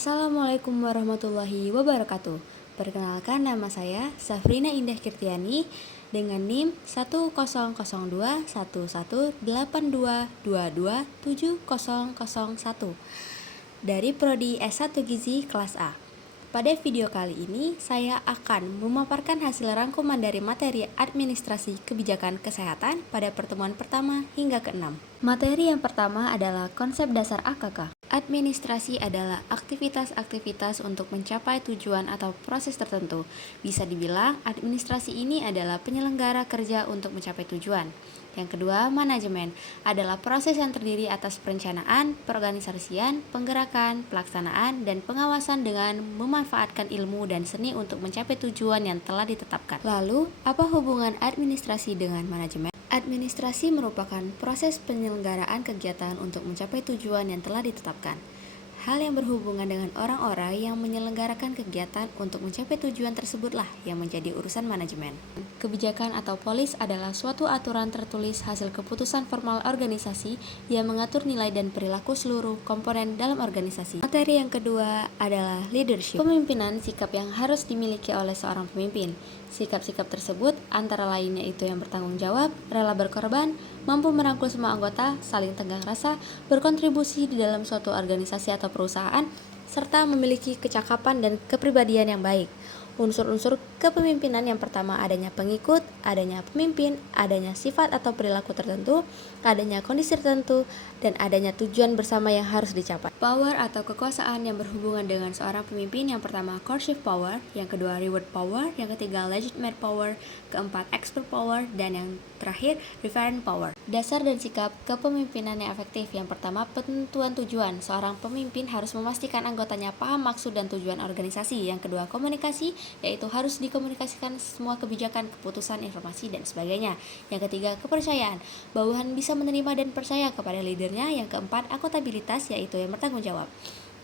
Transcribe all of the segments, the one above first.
Assalamualaikum warahmatullahi wabarakatuh. Perkenalkan, nama saya Safrina Indah Kirtiani dengan NIM 100211182227001 dari Prodi S1 Gizi kelas A. Pada video kali ini, saya akan memaparkan hasil rangkuman dari materi administrasi kebijakan kesehatan pada pertemuan pertama hingga ke-6. Materi yang pertama adalah konsep dasar AKK. Administrasi adalah aktivitas-aktivitas untuk mencapai tujuan atau proses tertentu. Bisa dibilang, administrasi ini adalah penyelenggara kerja untuk mencapai tujuan. Yang kedua, manajemen adalah proses yang terdiri atas perencanaan, perorganisasian, penggerakan, pelaksanaan, dan pengawasan dengan memanfaatkan ilmu dan seni untuk mencapai tujuan yang telah ditetapkan. Lalu, apa hubungan administrasi dengan manajemen? Administrasi merupakan proses penyelenggaraan kegiatan untuk mencapai tujuan yang telah ditetapkan. Hal yang berhubungan dengan orang-orang yang menyelenggarakan kegiatan untuk mencapai tujuan tersebutlah yang menjadi urusan manajemen. Kebijakan atau polis adalah suatu aturan tertulis hasil keputusan formal organisasi yang mengatur nilai dan perilaku seluruh komponen dalam organisasi. Materi yang kedua adalah leadership. Pemimpinan, sikap yang harus dimiliki oleh seorang pemimpin. Sikap-sikap tersebut antara lainnya itu yang bertanggung jawab, rela berkorban, mampu merangkul semua anggota, saling tenggang rasa, berkontribusi di dalam suatu organisasi atau perusahaan, serta memiliki kecakapan dan kepribadian yang baik. Unsur-unsur kepemimpinan yang pertama adanya pengikut, adanya pemimpin, adanya sifat atau perilaku tertentu, adanya kondisi tertentu, dan adanya tujuan bersama yang harus dicapai. Power atau kekuasaan yang berhubungan dengan seorang pemimpin yang pertama coercive power, yang kedua reward power, yang ketiga legitimate power, keempat expert power, dan yang terakhir referent power. Dasar dan sikap kepemimpinan yang efektif. Yang pertama, penentuan tujuan. Seorang pemimpin harus memastikan anggotanya paham maksud dan tujuan organisasi. Yang kedua, komunikasi, yaitu harus dikomunikasikan semua kebijakan, keputusan, informasi, dan sebagainya. Yang ketiga, kepercayaan. Bawahan bisa menerima dan percaya kepada leadernya. Yang keempat, akuntabilitas, yaitu yang bertanggung jawab.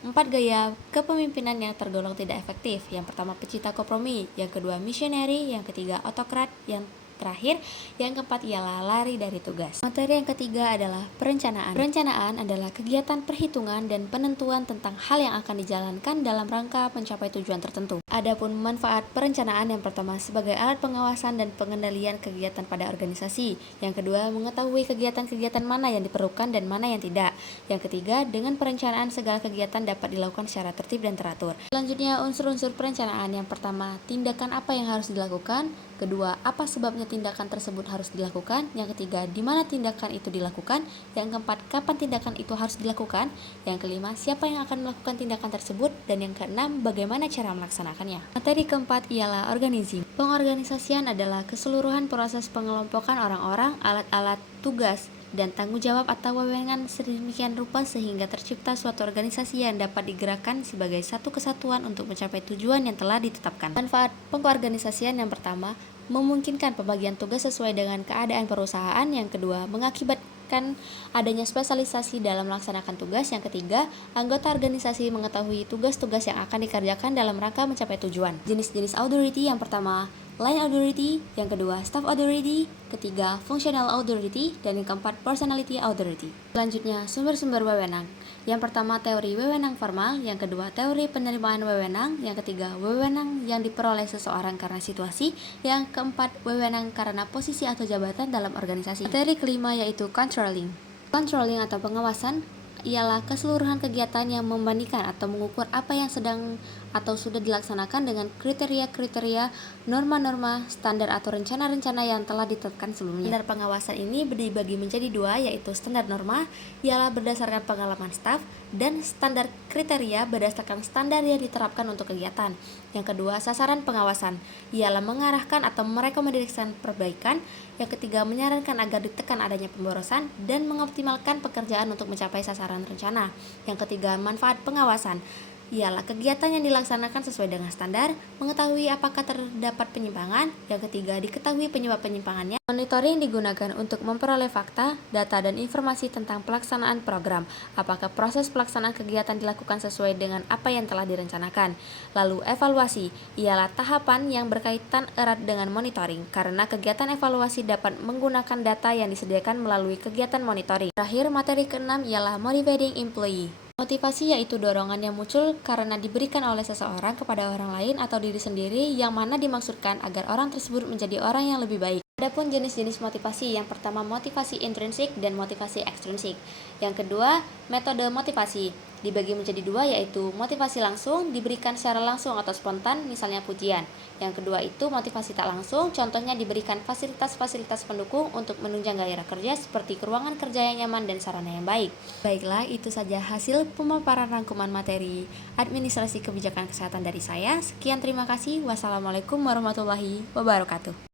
4 gaya kepemimpinan yang tergolong tidak efektif. Yang pertama, pecinta kompromi. Yang kedua, missionary. Yang ketiga, autokrat. Yang terakhir, yang keempat ialah lari dari tugas. Materi yang ketiga adalah perencanaan. Perencanaan adalah kegiatan perhitungan dan penentuan tentang hal yang akan dijalankan dalam rangka mencapai tujuan tertentu. Adapun manfaat perencanaan, yang pertama sebagai alat pengawasan dan pengendalian kegiatan pada organisasi. Yang kedua, mengetahui kegiatan-kegiatan mana yang diperlukan dan mana yang tidak. Yang ketiga, dengan perencanaan segala kegiatan dapat dilakukan secara tertib dan teratur. Selanjutnya, unsur-unsur perencanaan. Yang pertama, tindakan apa yang harus dilakukan. Kedua, apa sebabnya tindakan tersebut harus dilakukan. Yang ketiga, di mana tindakan itu dilakukan. Yang keempat, kapan tindakan itu harus dilakukan. Yang kelima, siapa yang akan melakukan tindakan tersebut. Dan yang keenam, bagaimana cara melaksanakannya. Materi keempat ialah organizing. Pengorganisasian adalah keseluruhan proses pengelompokan orang-orang, alat-alat, tugas, dan tanggung jawab atau wewenang sedemikian rupa sehingga tercipta suatu organisasi yang dapat digerakkan sebagai satu kesatuan untuk mencapai tujuan yang telah ditetapkan. Manfaat pengorganisasian, yang pertama, memungkinkan pembagian tugas sesuai dengan keadaan perusahaan. Yang kedua, mengakibatkan adanya spesialisasi dalam melaksanakan tugas. Yang ketiga, anggota organisasi mengetahui tugas-tugas yang akan dikerjakan dalam rangka mencapai tujuan. Jenis-jenis authority, yang pertama, line authority, yang kedua staff authority, ketiga functional authority, dan yang keempat personality authority. Selanjutnya, sumber-sumber wewenang. Yang pertama, teori wewenang formal, yang kedua teori penerimaan wewenang, yang ketiga wewenang yang diperoleh seseorang karena situasi, yang keempat wewenang karena posisi atau jabatan dalam organisasi. Materi kelima yaitu controlling. Controlling atau pengawasan ialah keseluruhan kegiatan yang membandingkan atau mengukur apa yang sedang atau sudah dilaksanakan dengan kriteria-kriteria, norma-norma, standar atau rencana-rencana yang telah ditetapkan sebelumnya. Standar pengawasan ini dibagi menjadi dua, yaitu standar norma ialah berdasarkan pengalaman staf dan standar kriteria berdasarkan standar yang diterapkan untuk kegiatan. Yang kedua, sasaran pengawasan ialah mengarahkan atau merekomendasikan perbaikan. Yang ketiga, menyarankan agar ditekan adanya pemborosan dan mengoptimalkan pekerjaan untuk mencapai sasaran rencana. Yang ketiga, manfaat pengawasan ialah kegiatan yang dilaksanakan sesuai dengan standar, mengetahui apakah terdapat penyimpangan. Yang ketiga, diketahui penyebab penyimpangannya. Monitoring digunakan untuk memperoleh fakta, data, dan informasi tentang pelaksanaan program. Apakah proses pelaksanaan kegiatan dilakukan sesuai dengan apa yang telah direncanakan. Lalu, evaluasi ialah tahapan yang berkaitan erat dengan monitoring, karena kegiatan evaluasi dapat menggunakan data yang disediakan melalui kegiatan monitoring. Terakhir, materi keenam ialah motivating employee. Motivasi yaitu dorongan yang muncul karena diberikan oleh seseorang kepada orang lain atau diri sendiri yang mana dimaksudkan agar orang tersebut menjadi orang yang lebih baik. Adapun jenis-jenis motivasi, yang pertama motivasi intrinsik dan motivasi ekstrinsik. Yang kedua, metode motivasi dibagi menjadi dua, yaitu motivasi langsung diberikan secara langsung atau spontan, misalnya pujian. Yang kedua itu motivasi tak langsung, contohnya diberikan fasilitas-fasilitas pendukung untuk menunjang gairah kerja seperti ruangan kerja yang nyaman dan sarana yang baik. Baiklah, itu saja hasil pemaparan rangkuman materi administrasi kebijakan kesehatan dari saya. Sekian, terima kasih. Wassalamualaikum warahmatullahi wabarakatuh.